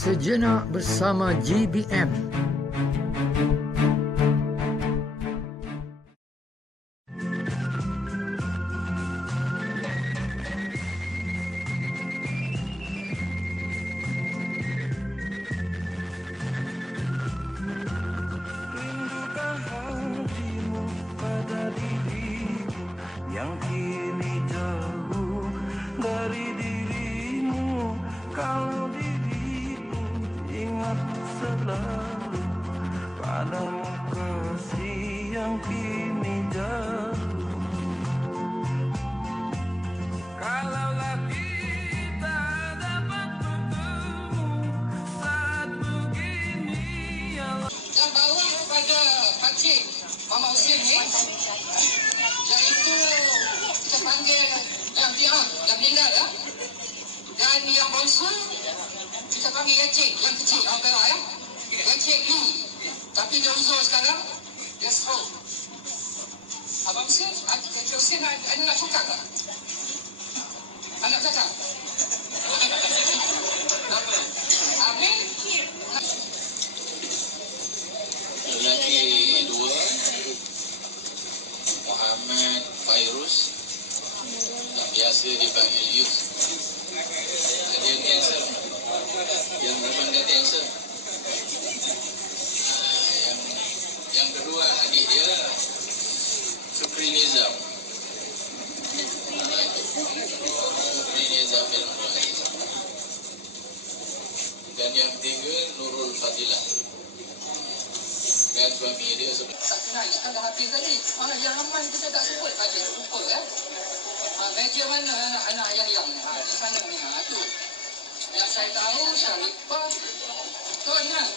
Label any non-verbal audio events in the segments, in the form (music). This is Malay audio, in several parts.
Sejenak bersama GBM. Yang kini jauh selalu padamu kasih yang kini jauh. Kalaulah kita dapat bertemu saat begini ya dan bawa kepada Pakcik Mama Hussein ni iaitu kita panggil yang dia yang meninggal ya dan yang bongsu kita panggil Yacik yang kecil orang Perak ya. Yacik ni. Tapi dia uzur sekarang. Dia stroke Abang Hussein Yacik Hussein ada, ada nak cakap tak? Anak cakap? (laughs) Amin lelaki dua. Muhammad Fairuz. Yang biasa dipanggil Yus ada yang kanser yang berpandang kanser Ah, yang yang kedua adik dia Sukri Nizam Ah, Sukri Nizam bin Muhammad dan yang ketiga Nurul Fadilah dan suami dia tak kenal kan dah habis tadi. Ah, yang aman kita tak sebut tadi. Lupa ya. Ah, meja mana anak yang yang? Ha, di sana ni. Ha, tu. Yang saya tahu Syarifah Tuan lah.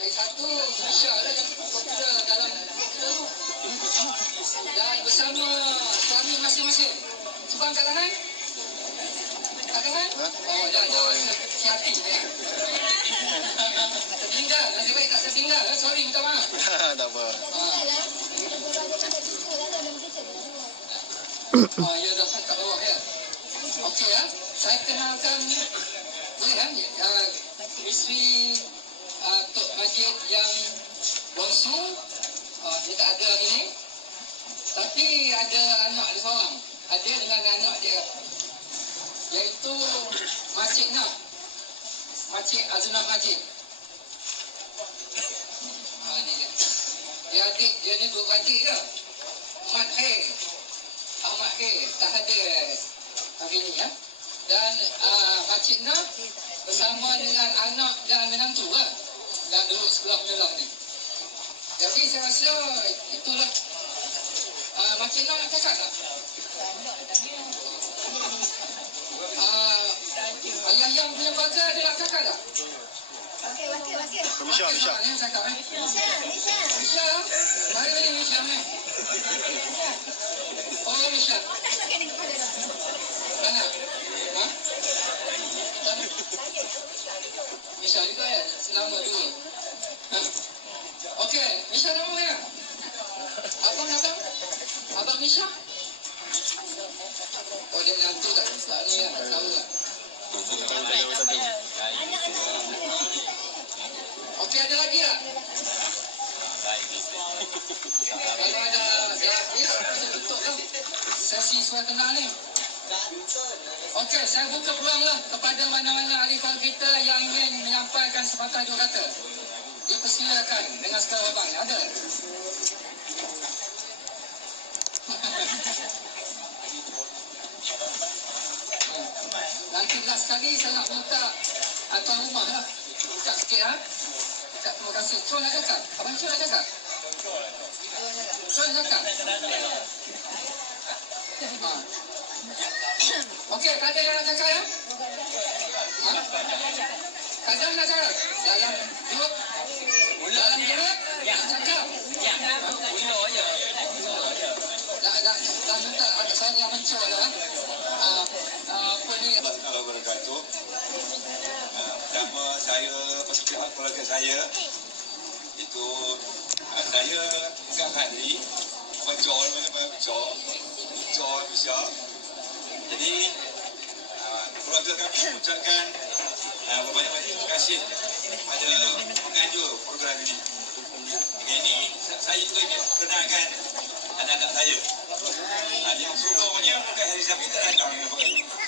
Lagi satu Masya lah yang popular dalam kita tu. Dan bersama suami masing-masing. Cuba angkat tangan. Angkat tangan? Oh, dah, dah. Ya. Tertinggal. Nasib baik tak eh. Sorry, minta maaf. tak apa Ah, ya dah kat bawah ya. Okey ya. Saya kenalkan boleh kan? Uh, isteri uh, Tok Majid yang bongsu uh, dia tak ada hari ni. Tapi ada anak dia seorang. Ada dengan anak dia. Iaitu Makcik Nah. Makcik Azna Majid. Ha, ni dia. Dia adik, dia ni dua adik ke? Mat Khair. Ahmad Khair. Tak ada hari ni ya. Dan uh, Makcik Nah bersama dengan anak dan menantu lah. Yang duduk sebelah belakang ni. Jadi saya rasa itulah. Uh, Makcik Nah nak cakap tak? Uh, ayah yang punya ada nak cakap tak? Misha Misha Ni cakap eh. Misha, mari ni Misha ni. Oh Misha. Mana? Ha? Misha juga ya? Selama dua. Ha? Okey, Misha nama mana? Abang abang? Abang Misha? Oh dia menantu tak? Tak ni lah, tahu lah. Okey, ada lagi tak? Kalau ada kan sesi suara tenang ni. Okey, saya buka peluang lah kepada mana-mana ahli kita yang ingin menyampaikan sepatah dua kata. Dipersilakan dengan segala abang. Ada? Nanti last sekali saya nak minta tuan rumah lah. Minta sikit ha. Minta terima kasih. Tuan nak cakap? Abang Tuan nak cakap? Tuan nak cakap? Ha. (coughs) Okey, tak ada yang nak cakap ya? Ha? Tak ada yang nak cakap? Dalam grup? Dalam grup? Nak cakap? Dah, dah, dah minta ada saya yang mencur lah. Ah, ah, apa ni? warahmatullahi wabarakatuh. Nama saya, persekitaran keluarga saya, itu ah, saya Kak Fadli, pejol, mana pejol, pejol, bisa. Jadi, ah, keluarga kami mengucapkan ah, banyak-banyak terima kasih pada penganjur program ini. Ini saya juga ingin kenalkan anak-anak saya. Yang semuanya bukan hari saya, tak datang.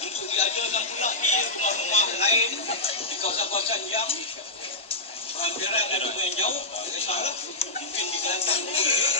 untuk diajarkan pula di rumah-rumah lain di kawasan-kawasan yang perampiran dan rumah yang jauh, saya salah, mungkin di Kelantan.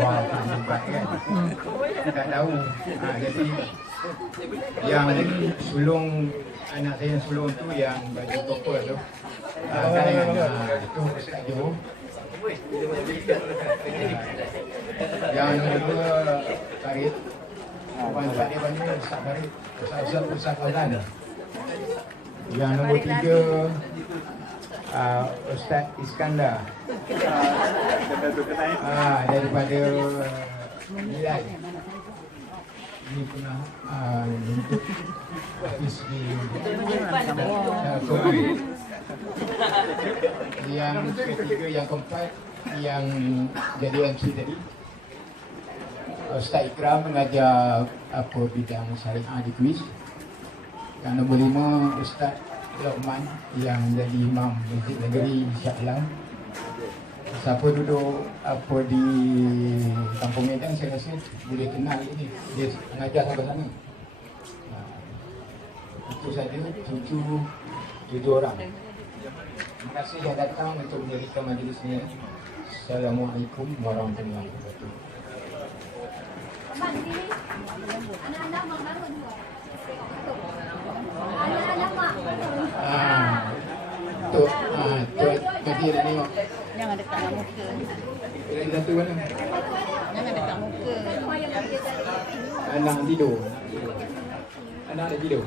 awal pun sempat kan? Hmm. Tak tahu. Ha, Jadi Yang sulung Anak saya yang sulung tu yang baju purple tu. Ha, Saya yang ha, oh, itu Ustaz ha, Jo Yang nombor dua Farid. Puan Ustaz dia panggil Ustaz Farid. Ustaz Ustaz Fazan Yang nombor tiga uh, Ustaz Iskandar. Ah, daripada uh, Milan. Ini pernah ah, untuk di yang ketiga, yang keempat yang jadi MC tadi. Uh, Ustaz Ikram mengajar apa bidang syariah di kuis yang nombor lima Ustaz Lokman yang jadi imam Masjid Negeri Syaklam Alam. Siapa duduk apa di Kampung Medan saya rasa boleh kenal ini. Dia mengajar sampai sana. Ha. Itu saja tujuh tujuh orang. Terima kasih yang datang untuk mendirikan majlis ini. Assalamualaikum warahmatullahi wabarakatuh. Anak-anak mak baru dua. Anak-anak mak. Ah, tu, ah, tu, tadi nak tengok. Jangan dekat muka. Lagi satu mana? Jangan dekat muka. Anak tidur. Anak dah tidur.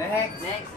Next. Next.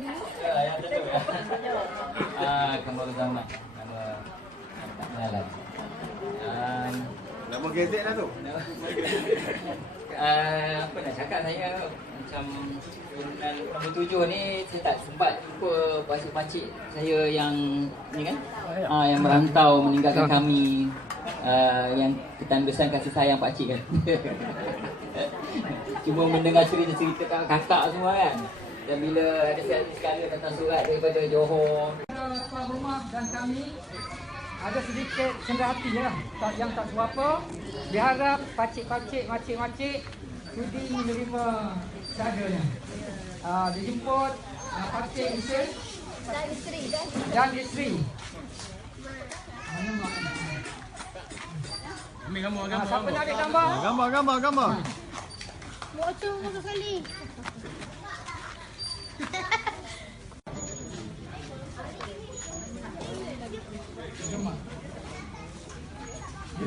Nama gazet lah tu. uh, apa nak cakap saya? Macam urutan nombor tujuh ni saya tak sempat jumpa pakcik-pakcik saya yang ni kan? Ah yang merantau meninggalkan kami. Uh, yang ketandusan kasih sayang pakcik kan? (laughs) Cuma mendengar cerita-cerita kakak semua kan? Dan bila ada sekali datang surat daripada Johor. Rumah dan kami ada sedikit sendah hati lah. Tak, yang tak seberapa diharap pakcik-pakcik, makcik-makcik sudi menerima seadanya. Uh, dijemput uh, pakcik Isin Dan isteri. Dan isteri. Mana mak? Ambil gambar, Ah, siapa nak ambil gambar? Gambar, gambar, gambar. Mau tunggu sekali.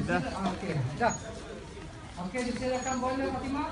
Dah. Ah, Okey, dah. Okey, disilakan bola Fatimah.